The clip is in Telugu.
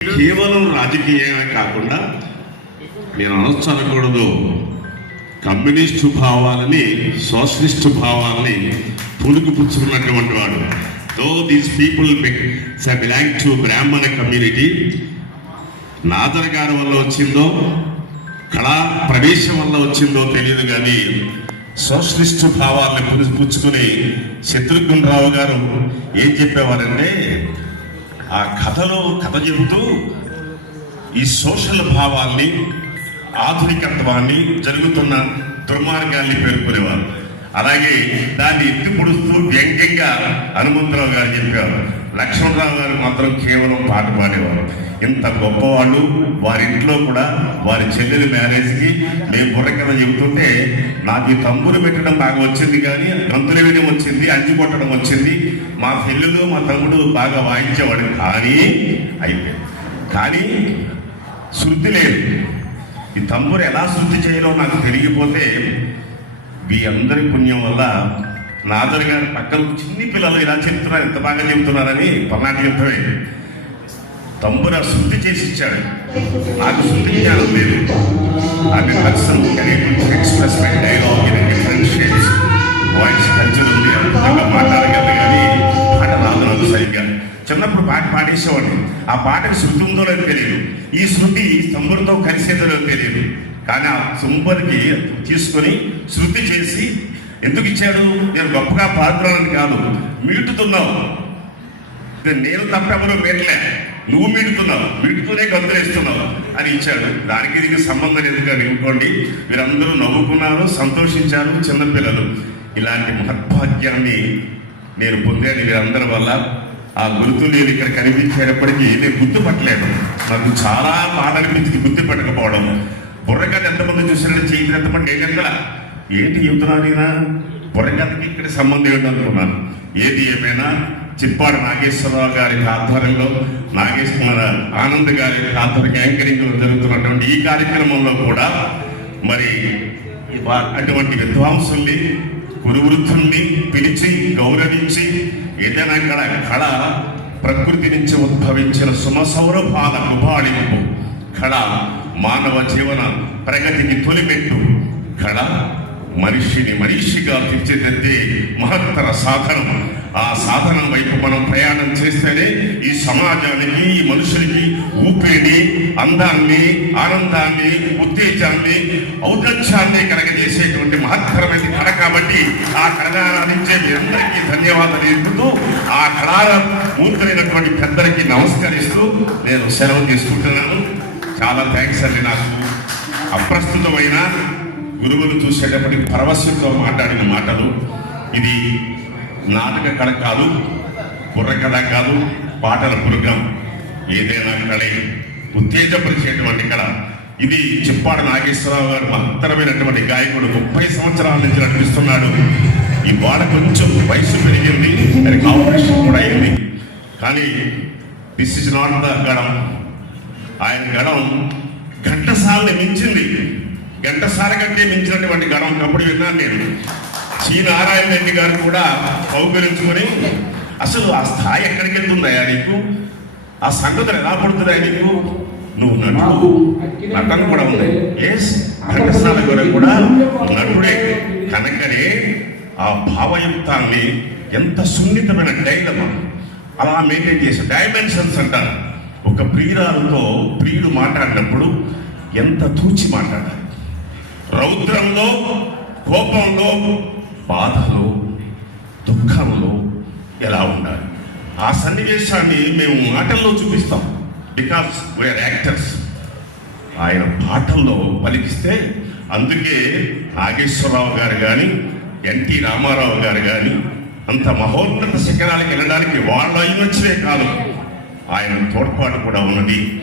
కేవలం రాజకీయమే కాకుండా నేను అనొచ్చు అనకూడదు. కమ్యూనిస్టు భావాలని సోషలిస్టు భావాలని పులుకుపుచ్చుకున్నటువంటి వాడు. Though these people belong to Brahmana community Nadar గారి వల్ల వచ్చిందో కళా ప్రవేశం వల్ల వచ్చిందో తెలియదు కానీ సోషలిస్టు భావాలను పులుసు పుచ్చుకుని శత్రుఘ్నరావు గారు ఏం చెప్పేవారంటే ఆ కథలో కథ చెబుతూ ఈ సోషల్ భావాల్ని ఆధునికత్వాన్ని జరుగుతున్న దుర్మార్గాల్ని పేర్కొనేవారు. అలాగే దాన్ని ఎత్తి పొడుస్తూ వ్యంగ్యంగా హనుమంతరావు గారు చెప్పారు లక్ష్మణరావు గారు మాత్రం కేవలం పాట పాడేవారు. ఇంత గొప్పవాళ్ళు వారి ఇంట్లో కూడా వారి చెల్లెలి మ్యారేజ్కి మేము బుర్రకథ చెబుతుంటే నాకు ఈ తమ్ముడు పెట్టడం బాగా వచ్చింది కానీ గంతులు వేయడం వచ్చింది అంజి కొట్టడం వచ్చింది. మా చెల్లెలు మా తమ్ముడు బాగా వాయించేవాడు కానీ అయిపోయింది. కానీ శృద్ధి లేదు. ఈ తమ్ముడు ఎలా శుద్ధి చేయాలో నాకు తెలిగిపోతే మీ అందరి పుణ్యం వల్ల నాదర్ గారి పక్కన చిన్ని పిల్లలు ఇలా చెప్తున్నారు ఎంత బాగా చెబుతున్నారని పల్నాటి యుద్ధమే. తమ్ముడు ఆ శుద్ధి చేసి ఇచ్చాడు. నాకు శుద్ధి జ్ఞానం లేదు. అది person express my dialogue in different shapes voice culture ఉంది. చిన్నప్పుడు పాట పాడేసేవాడిని. ఆ పాట శృతి ఉందో లేదో తెలియదు. ఈ శృతి తమ్ముడితో కలిసేదో తెలియదు. కానీ ఆ సుంబరికి తీసుకొని శృతి చేసి ఎందుకు ఇచ్చాడు? నేను గొప్పగా పాడుతున్నానని కాదు. మీటుతున్నావు. నేను తప్పెవరు పెట్టలే. నువ్వు మీడుతున్నావు మీడుతూనే గంతులేస్తున్నావు అని ఇచ్చాడు. దానికి దీనికి సంబంధం లేదు కానీ వీరందరూ నవ్వుకున్నారు సంతోషించారు చిన్నపిల్లలు. ఇలాంటి మహద్భాగ్యాన్ని నేను పొందాను వీరందరి వల్ల. ఆ గుర్తు నేను ఇక్కడ కనిపించేటప్పటికీ నేను గుర్తుపట్టలేదు. నాకు చాలా బాధ అనిపించింది గుర్తుపెట్టకపోవడం. బుర్రకథ ఎంతమంది చూసినట్టు చేయించిన ఎంతమంది నేను ఏంటి చెబుతున్నాను నేను? బుర్రకథకి ఇక్కడ సంబంధం ఏంటనుకున్నాను ఏది ఏమైనా చిప్పాడు నాగేశ్వరరావు గారి ఆధ్వర్యంలో. నాగేశ్వర ఆనంద్ గారి ఆధ్వర్యం యాంకరింగ్లో జరుగుతున్నటువంటి ఈ కార్యక్రమంలో కూడా మరి అటువంటి విద్వాంసుల్ని గురువృద్ధుల్ని పిలిచి ఏదైనా కళ కళ ప్రకృతి నుంచి ఉద్భవించిన సుమసౌరభాల కుబాళింపు కళ మానవ జీవన ప్రగతికి తొలిమెట్టు కళ మనిషిని మనిషిగా తీర్చిదిద్దే మహత్తర సాధనం. ఆ సాధనం వైపు మనం ప్రయాణం చేస్తేనే ఈ సమాజానికి ఈ మనుషులకి ఊపిరిని అందాన్ని ఆనందాన్ని ఉత్తేజాన్ని ఔదత్యాన్ని కలగజేసేటువంటి మహత్తరమైన కళ కాబట్టి ఆ కళగానించే మీ అందరికీ ధన్యవాదాలు ఇస్తూ ఆ కళాల మూర్తులైనటువంటి పెద్దలకి నమస్కరిస్తూ నేను సెలవు తీసుకుంటున్నాను. చాలా థ్యాంక్స్ అండి నాకు. అప్రస్తుతమైన గురువులు చూసేటప్పటికి పరవశంతో మాట్లాడిన మాటలు. ఇది నాటక కళ కాదు బుర్ర కథ కాదు పాటల పురుగం ఏదైనా కళ ఉత్తేజపరిచేటువంటి కళ. ఇది చిప్పాడు నాగేశ్వరరావు గారు మహత్తరమైనటువంటి గాయకుడు. ముప్పై సంవత్సరాల నుంచి నడిపిస్తున్నాడు ఈ వాడ కొంచెం వయసు పెరిగింది. దానికి ఆపరేషన్ కూడా అయింది. కానీ దిస్ ఇస్ నాట్ ద గణం. ఆయన గణం ఘంటసాలని మించింది. ఘంటసాల కంటే మించినటువంటి గణం అప్పుడు విన్నాను నేను. సి. నారాయణ రెడ్డి గారు కూడా కౌకరించుకొని అసలు ఆ స్థాయి ఎక్కడికి వెళ్తుందా నీకు? ఆ సంగతులు ఎలా పడుతుందా నీకు? నువ్వు నటుడు నటన కూడా ఉంది. ఎస్ ఘంటసాల గారు కూడా నటుడే కనుకనే ఆ భావయుక్తాన్ని ఎంత సున్నితమైన డైలమా. అలా మెయింటైన్ చేసే డైమెన్షన్స్ అంటారు ఒక ప్రియురాలతో ప్రియుడు మాట్లాడినప్పుడు ఎంత తూచి మాట్లాడాలి. రౌద్రంలో కోపంలో బాధలో దుఃఖంలో ఎలా ఉండాలి. ఆ సన్నివేశాన్ని మేము మాటల్లో చూపిస్తాం. బికాస్ వీఆర్ యాక్టర్స్ ఆయన పాటల్లో పలికిస్తే అందుకే నాగేశ్వరరావు గారు కానీ ఎన్టీ రామారావు గారు కానీ అంత మహోన్నత శిఖరాలకు వెళ్ళడానికి వాళ్ళ అయినొచ్చే కాదు. ఆయన తోడ్పాటు కూడా ఉన్నది.